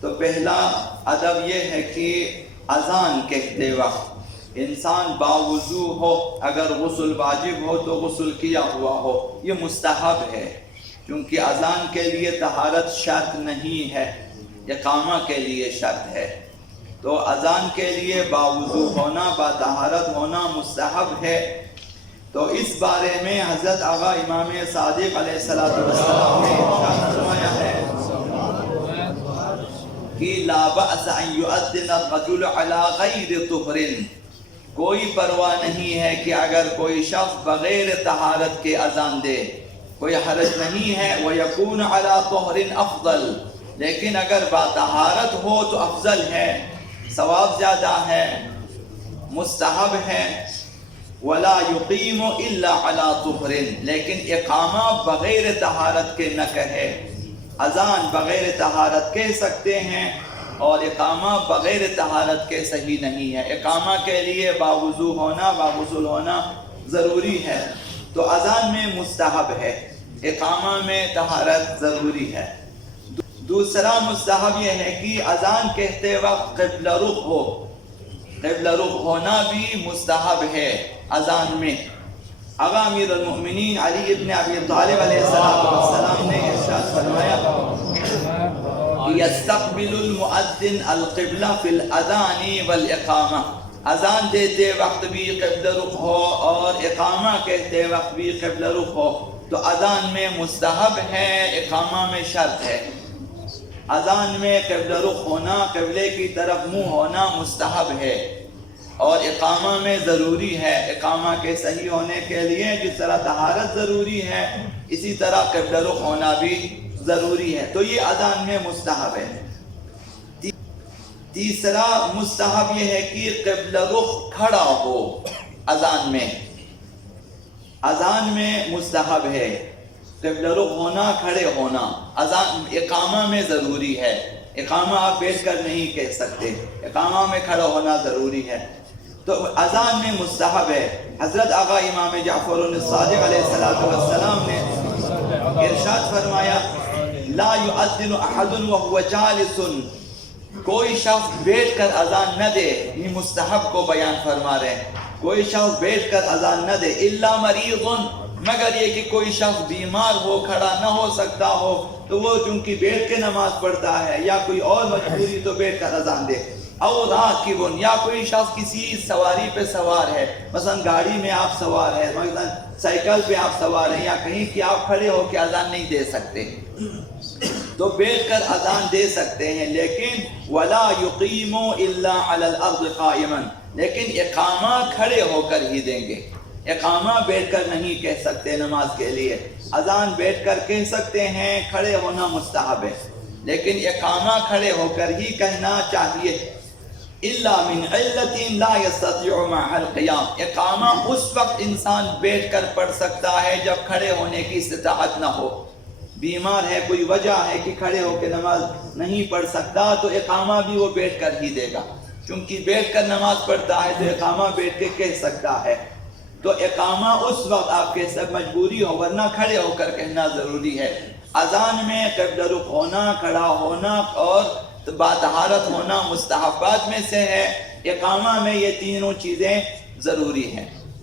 تو پہلا ادب یہ ہے کہ اذان کہتے وقت انسان باوضو ہو، اگر غسل واجب ہو تو غسل کیا ہوا ہو، یہ مستحب ہے، کیونکہ اذان کے لیے طہارت شرط نہیں ہے، اقامہ کے لیے شرط ہے۔ تو اذان کے لیے باوضو ہونا، باطہارت ہونا مستحب ہے۔ تو اس بارے میں حضرت آقا امام صادق علیہ السلام نے ارشاد فرمایا ہے کہ لا بأس ان يؤذن الرجل على غیر طہر، کوئی پرواہ نہیں ہے کہ اگر کوئی شخص بغیر طہارت کے اذان دے، کوئی حرج نہیں ہے۔ وَيَكُونَ عَلَى طَهْرٍ أَفْضَلٍ، لیکن اگر باطہارت ہو تو افضل ہے، ثواب زیادہ ہے، مستحب ہے۔ وَلَا يُقِيمُ إِلَّا عَلَى طَهْرٍ، لیکن اقامہ بغیر طہارت کے نہ کہے۔ اذان بغیر طہارت کہہ سکتے ہیں اور اقامہ بغیر طہارت کے صحیح نہیں ہے۔ اقامہ کے لیے باوضو ہونا، باغسل ہونا ضروری ہے، تو اذان میں مستحب ہے، اقامہ میں طہارت ضروری ہے۔ دوسرا مستحب یہ ہے کہ اذان کہتے وقت قبلہ رخ ہو، قبلہ رخ ہونا بھی مستحب ہے اذان میں۔ آقا امیر المؤمنین علی ابن ابی طالب علیہ السلام نے ارشاد فرمایا یستقبل المؤذن القبلہ فی الاذان والاقامہ، اذان دیتے وقت بھی قبلہ رخ ہو اور اقامہ کہتے وقت بھی قبلہ رخ ہو، تو اذان میں مستحب ہے، اقامہ میں شرط ہے۔ اذان میں قبلہ رخ ہونا، قبلے کی طرف منہ ہونا مستحب ہے، اور اقامہ میں ضروری ہے۔ اقامہ کے صحیح ہونے کے لیے جس طرح طہارت ضروری ہے، اسی طرح قبلہ رخ ہونا بھی ضروری ہے، تو یہ اذان میں مستحب ہے۔ تیسرا مستحب یہ ہے کہ قبلہ رخ کھڑا ہو اذان میں، اذان میں مستحب ہے قبلہ رخ ہونا، کھڑے ہونا۔ اذان اقامہ میں ضروری ہے، اقامہ آپ بیٹھ کر نہیں کہہ سکتے، اقامہ میں کھڑا ہونا ضروری ہے، تو اذان میں مستحب ہے۔ حضرت آقا امام جعفر الصادق علیہ السلام نے ارشاد فرمایا لا يؤذن احد وهو جالس، کوئی شخص بیٹھ کر اذان نہ دے، یہ مستحب کو بیان فرما رہے ہیں، کوئی شخص بیٹھ کر اذان نہ دے، الا مریض، مگر یہ کہ کوئی شخص بیمار ہو، کھڑا نہ ہو سکتا ہو، تو وہ چونکہ بیٹھ کے نماز پڑھتا ہے، یا کوئی اور مجبوری تو بیٹھ کر اذان دے۔ او راکب، یا کوئی شخص کسی سواری پہ سوار ہے، مثلا گاڑی میں آپ سوار ہیں، مثلا سائیکل پہ آپ سوار ہیں، یا کہیں کہ آپ کھڑے ہو کے اذان نہیں دے سکتے، تو بیٹھ کر اذان دے سکتے ہیں، لیکن ولا یقیم الا علی الارض قائما، لیکن اقامہ کھڑے ہو کر ہی دیں گے، اقامہ بیٹھ کر نہیں کہہ سکتے نماز کے لیے۔ اذان بیٹھ کر کہہ سکتے ہیں، کھڑے ہونا مستحب ہے، لیکن اقامہ کھڑے ہو کر ہی کہنا چاہیے۔ الا من علت لا يستطيع معها القيام، اقامہ اس وقت انسان بیٹھ کر پڑھ سکتا ہے جب کھڑے ہونے کی استطاعت نہ ہو، بیمار ہے، کوئی وجہ ہے کہ کھڑے ہو کے نماز نہیں پڑھ سکتا، تو اقامہ بھی وہ بیٹھ کر ہی دے گا، چونکہ بیٹھ کر نماز پڑھتا ہے تو اقامہ بیٹھ کے کہہ سکتا ہے۔ تو اقامہ اس وقت آپ کے سب مجبوری ہو، ورنہ کھڑے ہو کر کہنا ضروری ہے۔ اذان میں قبلہ رخ ہونا، کھڑا ہونا اور باطہارت ہونا مستحبات میں سے ہے، اقامہ میں یہ تینوں چیزیں ضروری ہیں۔